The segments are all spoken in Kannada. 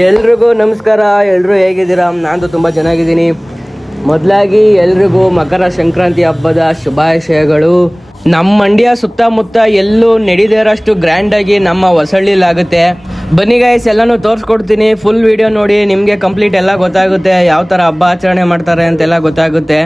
ಎಲ್ರಿಗೂ ನಮಸ್ಕಾರ. ಎಲ್ಲರೂ ಹೇಗಿದ್ದೀರಾ? ನಾನು ತುಂಬ ಚೆನ್ನಾಗಿದ್ದೀನಿ. ಮೊದಲಾಗಿ ಎಲ್ರಿಗೂ ಮಕರ ಸಂಕ್ರಾಂತಿ ಹಬ್ಬದ ಶುಭಾಶಯಗಳು. ನಮ್ಮ ಮಂಡ್ಯ ಸುತ್ತಮುತ್ತ ಎಲ್ಲೂ ನಡೀದಿರೋಷ್ಟು ಗ್ರ್ಯಾಂಡಾಗಿ ನಮ್ಮ ಹೊಸಳ್ಳಿಲಾಗುತ್ತೆ. ಬನ್ನಿ ಗೈಸ್, ಎಲ್ಲನೂ ತೋರಿಸ್ಕೊಡ್ತೀನಿ. ಫುಲ್ ವಿಡಿಯೋ ನೋಡಿ, ನಿಮಗೆ ಕಂಪ್ಲೀಟ್ ಎಲ್ಲ ಗೊತ್ತಾಗುತ್ತೆ. ಯಾವ ಥರ ಹಬ್ಬ ಆಚರಣೆ ಮಾಡ್ತಾರೆ ಅಂತೆಲ್ಲ ಗೊತ್ತಾಗುತ್ತೆ.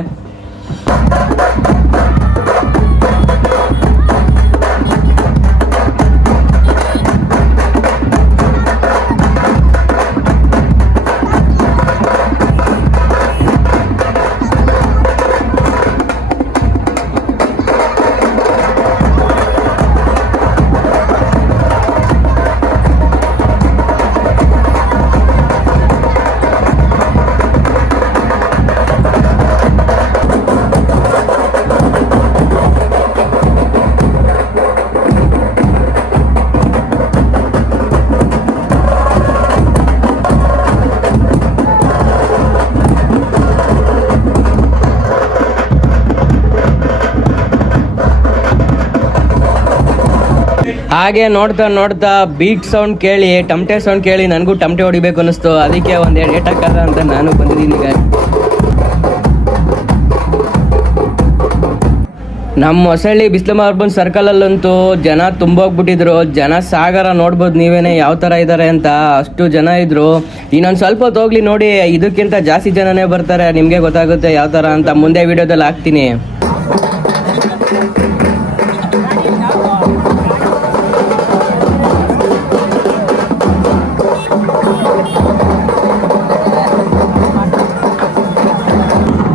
ಹಾಗೆ ನೋಡ್ತಾ ನೋಡ್ತಾ ಬೀಟ್ ಸೌಂಡ್ ಕೇಳಿ, ಟಮಟೆ ಸೌಂಡ್ ಕೇಳಿ ನನಗೂ ಟಮಟೆ ಹೊಡಿಬೇಕು ಅನ್ನಿಸ್ತು. ಅದಕ್ಕೆ ಒಂದೆರಡು ಏಟ್ ಹಾಕಲ್ಲ ಅಂತ ನಾನು ಬಂದಿದ್ದೀನಿ. ಈಗ ನಮ್ಮ ಹೊಸಳ್ಳಿ ಬಿಸ್ಲಮ್ಮ ಅರ್ಬನ್ ಸರ್ಕಲಲ್ಲಂತೂ ಜನ ತುಂಬೋಗ್ಬಿಟ್ಟಿದ್ರು. ಜನ ಸಾಗರ ನೋಡ್ಬೋದು ನೀವೇನೆ ಯಾವ ಥರ ಇದ್ದಾರೆ ಅಂತ. ಅಷ್ಟು ಜನ ಇದ್ರು. ಇನ್ನೊಂದು ಸ್ವಲ್ಪ ಹೊತ್ತು ಹೋಗ್ಲಿ ನೋಡಿ, ಇದಕ್ಕಿಂತ ಜಾಸ್ತಿ ಜನನೇ ಬರ್ತಾರೆ. ನಿಮಗೆ ಗೊತ್ತಾಗುತ್ತೆ ಯಾವ ಥರ ಅಂತ. ಮುಂದೆ ವಿಡಿಯೋದಲ್ಲಿ ಹಾಕ್ತೀನಿ.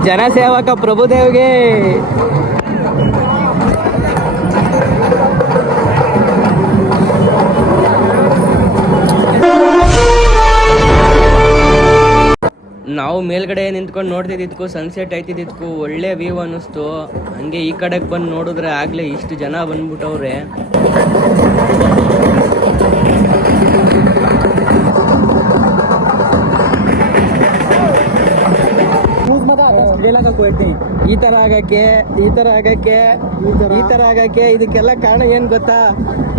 ಜನಸೇವಕ ಪ್ರಭುದೇವ್ಗೆ ನಾವು ಮೇಲ್ಗಡೆ ನಿಂತ್ಕೊಂಡು ನೋಡ್ತಿದ್ದಿದ್ಕು ಸನ್ಸೆಟ್ ಆಯ್ತಿದ್ದಿದ್ಕು ಒಳ್ಳೆ ವ್ಯೂ ಅನ್ನಿಸ್ತು. ಹಂಗೆ ಈ ಕಡೆಗೆ ಬಂದು ನೋಡಿದ್ರೆ ಆಗ್ಲೇ ಇಷ್ಟು ಜನ ಬಂದ್ಬಿಟ್ಟವ್ರೆ. ಈ ತರ ಆಗಕ್ಕೆ ಇದಕ್ಕೆಲ್ಲ ಕಾರಣ ಏನ್ ಗೊತ್ತಾ?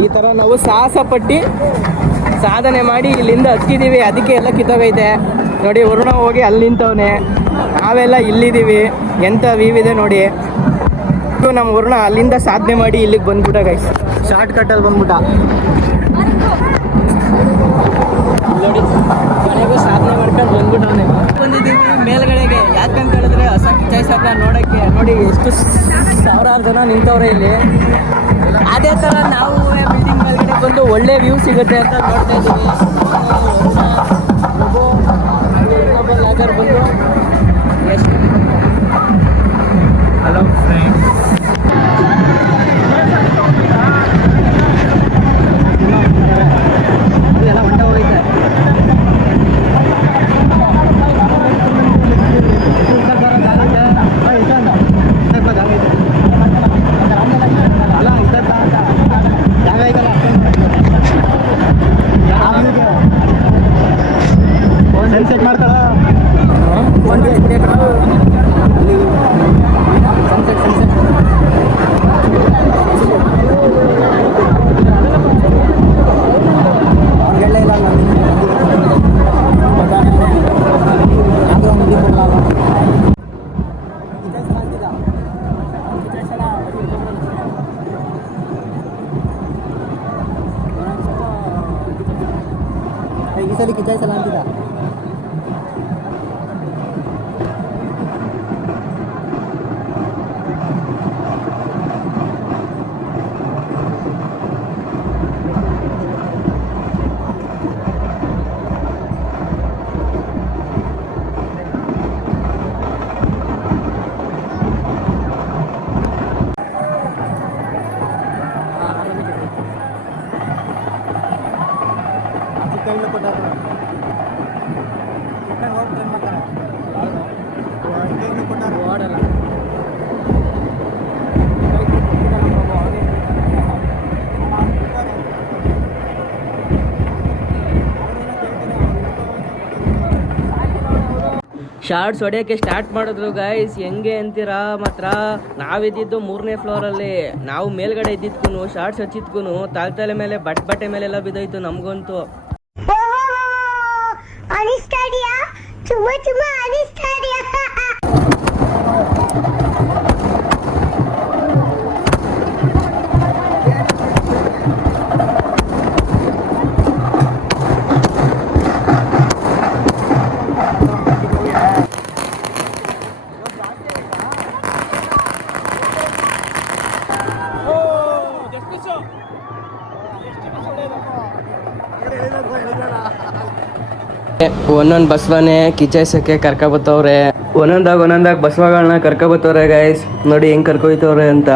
ಈ ತರ ನಾವು ಸಾಹಸ ಪಟ್ಟಿ ಸಾಧನೆ ಮಾಡಿ ಇಲ್ಲಿಂದ ಹತ್ತಿದೀವಿ. ಅದಕ್ಕೆ ಎಲ್ಲ ಕಿತ್ತೋಗೈತೆ ನೋಡಿ. ವರುಣ ಹೋಗಿ ಅಲ್ಲಿ ನಿಂತವನೆ, ನಾವೆಲ್ಲ ಇಲ್ಲಿದ್ದೀವಿ. ಎಂತ ವ್ಯೂ ಇದೆ ನೋಡಿ. ನಮ್ಮ ವರುಣ ಅಲ್ಲಿಂದ ಸಾಧನೆ ಮಾಡಿ ಇಲ್ಲಿಗೆ ಬಂದ್ಬಿಟ್ಟ ಗೈಸ್. ಶಾರ್ಟ್ ಕಟ್ಟಲ್ಲಿ ಬಂದ್ಬಿಟ್ಟ ನೋಡಿ. ಮನೆಗೂ ಸಾಧನೆ ಮಾಡ್ಕೊಂಡು ಬಂದ್ಬಿಟ್ಟವನೆ. ಬಂದಿದ್ದೀವಿ ಮೇಲ್ಗಡೆಗೆ. ಯಾಕಂತ ಹೇಳಿದ್ರೆ ಹೊಸ ಕಿಚಾಯಿಸಲ್ಲ ನೋಡೋಕ್ಕೆ. ನೋಡಿ ಎಷ್ಟು ಸಾವಿರಾರು ಜನ ನಿಂತವ್ರೆ ಇಲ್ಲಿ. ಅದೇ ಥರ ನಾವು ಬಿಲ್ಡಿಂಗ್ ಮೇಲ್ಗಡೆ ಬಂದು ಒಳ್ಳೆ ವ್ಯೂ ಸಿಗುತ್ತೆ ಅಂತ ನೋಡ್ತಾ ಇದ್ದೀವಿ. ಲಾಗರ್ ಬಂದು ಹಲೋ ಫ್ರೆಂಡ್ಸ್, ಎಲ್ಲ ಹೊಂಟ ಹೋಗೈತೆ. ಸನ್ಸೆಟ್ ಮಾಡ್ತಾರ ಈ ಸಲ ಕಿಚಾಯಿಸಲ್ಲ ಅಂತಿದ್ದ. ಶಾರ್ಟ್ಸ್ ಹೊಡೆಯೋಕ್ಕೆ ಸ್ಟಾರ್ಟ್ ಮಾಡಿದ್ರು ಗೈಸ್. ಹೆಂಗೆ ಅಂತೀರಾ ಮಾತ್ರ. ನಾವಿದ್ದಿದ್ದು 3ನೇ ಫ್ಲೋರಲ್ಲಿ. ನಾವು ಮೇಲ್ಗಡೆ ಇದ್ದಿದ್ಕು ಶಾರ್ಟ್ಸ್ ಹಚ್ಚಿದ್ಕು ತಲೆ ಮೇಲೆ ಬಟ್ಟೆ ಮೇಲೆಲ್ಲ ಬಿದ್ದೋಯ್ತು ನಮಗಂತೂ. ತುಂಬಾ ತುಂಬಾ ಅನಿಸ್ತಾ ಇದೆಯಾ? ಒಂದೊಂದು ಬಸವನೇ ಕಿಚಾಯಿಸಕ್ಕೆ ಕರ್ಕೊಬತ್ತವ್ರೆ. ಒಂದೊಂದಾಗ ಬಸವಗಳನ್ನ ಕರ್ಕೊಬತ್ತವ್ರೆ ಗೈಸ್. ನೋಡಿ ಹೆಂಗ್ ಕರ್ಕೊಯ್ತವ್ರೆ ಅಂತ.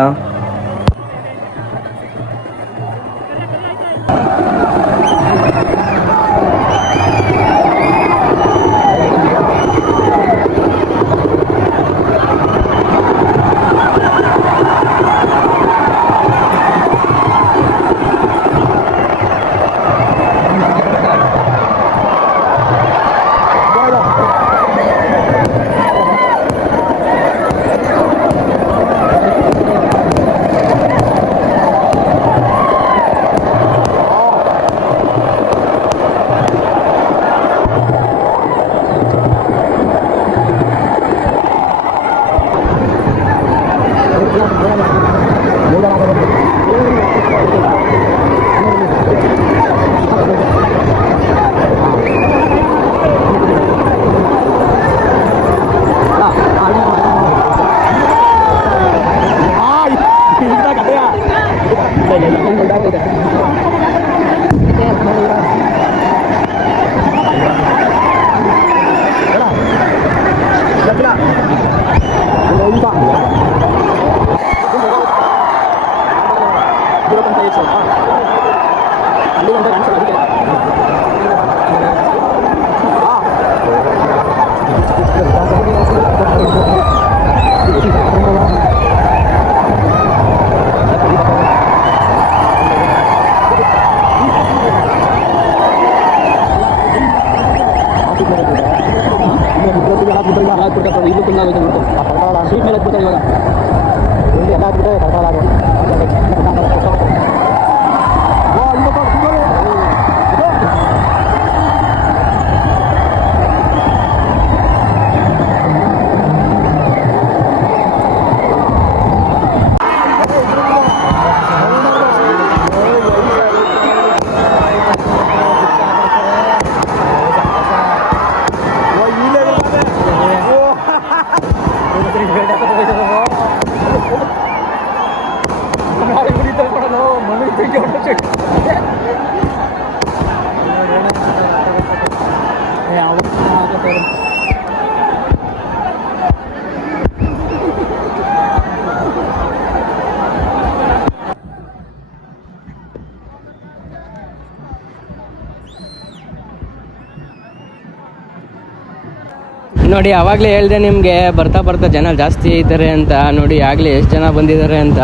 ನೋಡಿ ಆವಾಗಲೇ ಹೇಳಿದೆ ನಿಮಗೆ ಬರ್ತಾ ಬರ್ತಾ ಜನ ಜಾಸ್ತಿ ಇದ್ದಾರೆ ಅಂತ. ನೋಡಿ ಆಗಲೇ ಎಷ್ಟು ಜನ ಬಂದಿದ್ದಾರೆ ಅಂತ.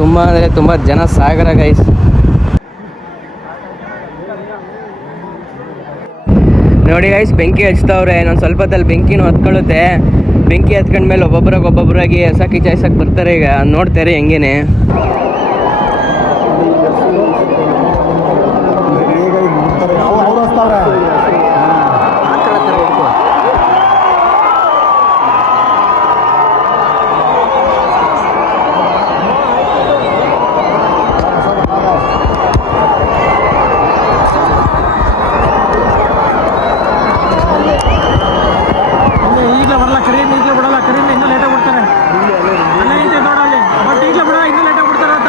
ತುಂಬ ಅಂದರೆ ತುಂಬ ಜನ ಸಾಗರ ಗೈಸ್. ನೋಡಿ ಗೈಸ್ ಬೆಂಕಿ ಹಚ್ತವ್ರೆ. ನಾನು ಸ್ವಲ್ಪ ಹೊತ್ತಲ್ಲಿ ಬೆಂಕಿನೂ ಹತ್ಕೊಳ್ಳುತ್ತೆ. ಬೆಂಕಿ ಹತ್ಕೊಂಡ್ಮೇಲೆ ಒಬ್ಬೊಬ್ಬರಾಗಿ ಹೊಸ ಕಿಚಾಯಿಸಕ್ಕೆ ಬರ್ತಾರೆ. ಈಗ ನೋಡ್ತಾರೆ ಹೆಂಗೇನೆ. ಈಗಲೇ ಬಿಡಲ್ಲ, ಕರೀಮ್ ಇನ್ನೂ ಲೇಟಾಗಿ ಬಿಡ್ತಾರೆ. ಅಲ್ಲೇ ನೋಡಲ್ಲಿ ಬಟ್ ಈಗಲೇ ಬಿಡ, ಇನ್ನೂ ಲೇಟಾಗಿ ಬಿಡ್ತಾರೆ ಅಂತ.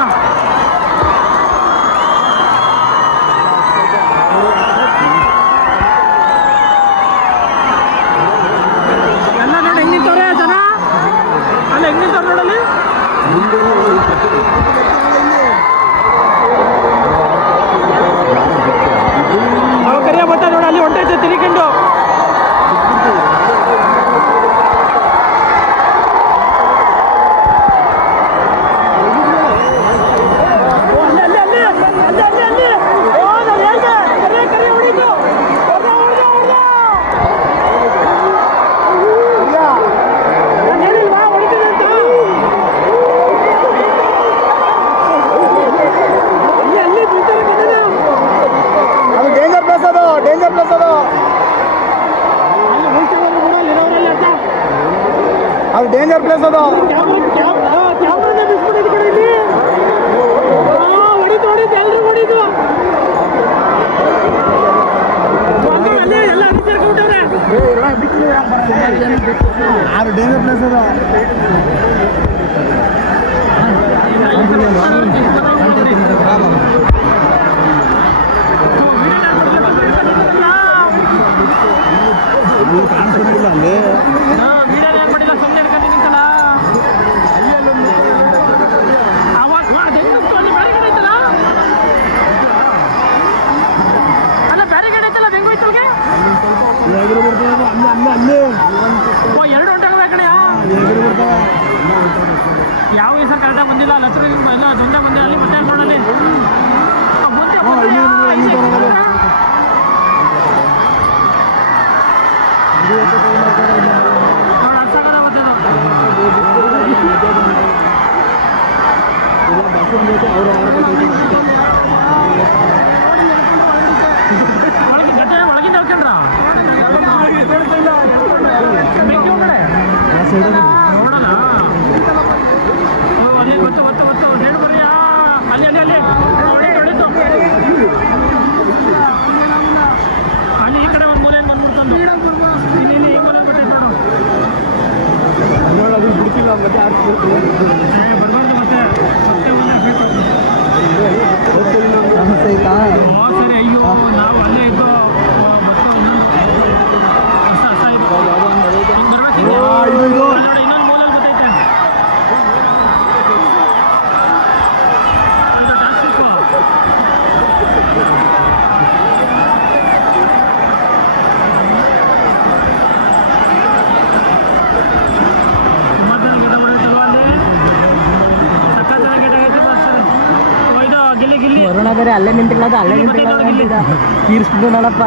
ಅದು ಡೇಂಜರ್ ಪ್ಲೇಸ್ ಅದು. ಅದು ಡೇಂಜರ್ ಪ್ಲೇಸ್ ಅದು. ಕಾಣಿಸೋದಿಲ್ಲ ಅಲ್ಲಿ. ಎರಡು ಹೊಂಟಾಗಬೇಕಣೆಯ ಯಾವ ಹೆಸರು ಕರೆಕ್ಟಾಗಿ ಬಂದಿಲ್ಲ ಅಲ್ಲಿ ಹತ್ರ ಎಲ್ಲ ದೊಂದೆ ಬಂದಿಲ್ಲ ಅಲ್ಲಿ ಮತ್ತೆ ನೋಡಲ್ಲಿ ಒಳಗೆ ಗಟ್ಟೆ ಒಳಗಿಂದ ಹೋಗ್ಕೊಂಡ್ರ ಬೆಂಕಿ ಒಳಗಡೆ ನೋಡೋಣ. ಅಲ್ಲಿ ಗೊತ್ತು ಗೊತ್ತು ಗೊತ್ತು ನೇಡು ಬರ್ರಿ ಅಲ್ಲಿ ಅಲ್ಲಿ ಅಲ್ಲಿ ಹೊಡಿತು ಅಲ್ಲಿ ಈ ಕಡೆ ಒಂದು ಮೂಲೆ ಬಂದ್ಬಿಡ್ತಂದು ಇಲ್ಲಿ ಇಲ್ಲಿ ಈ ಮೂಲೆ ಬಿಟ್ಟೈತೆ ನೋಡೋದು ಬಿಡ್ತಿಲ್ಲ ಮತ್ತೆ ಬರಬಾರ್ದು ಮತ್ತೆ ಸರಿ ಅಯ್ಯೋ ನಾವು ಅಲ್ಲೇ ಇದ್ದು ಇನ್ನೊಂದು ಮೂಲೆ ಗೊತ್ತೈತೆ ಸುಮಾರು ಜನ ಗಿಡ ಮಾಡಿರ್ತಲ್ವ ಅಲ್ಲಿ ಸಕ್ಕತ್ ಜನ ಗಿಡ ಆಗೈತೆ ಬರ್ತಾರೆ ಇದು ಗಿಲ್ಲಿ ಗಿಲ್ಲಿ ವರುಣ ಬೇರೆ ಅಲ್ಲೇ ನಿಂತಿಲ್ಲ, ಅಲ್ಲೇ ನಿಂತಿಲ್ಲ ತೀರ್ಸ್ಬಿಟ್ಟು ನೋಡಪ್ಪ.